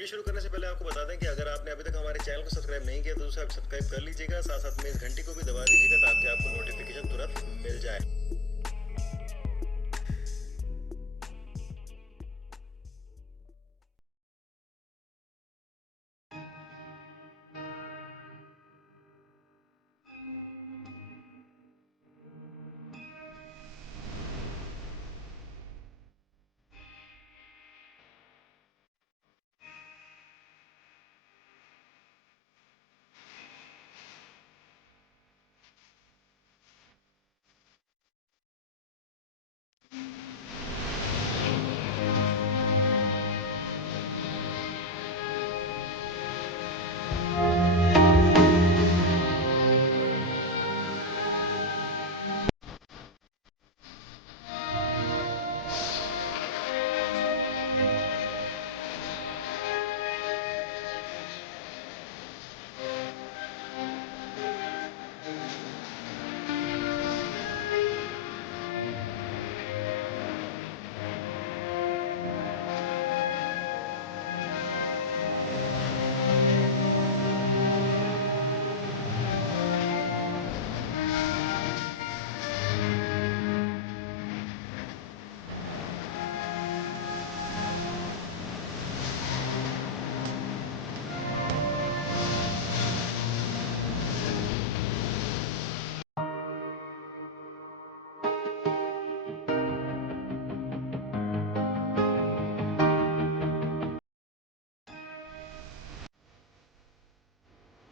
वीडियो शुरू करने से पहले आपको बता दें कि अगर आपने अभी तक हमारे चैनल को सब्सक्राइब नहीं किया तो उसे आप सब्सक्राइब कर लीजिएगा, साथ साथ में इस घंटी को भी दबा दीजिएगा ताकि आपको नोटिफिकेशन तुरंत मिल जाए।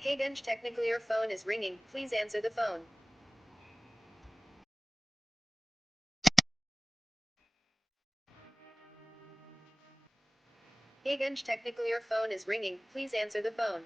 Hey Gunj, technically your phone is ringing, please answer the phone. Hey Gunj, technically your phone is ringing, please answer the phone.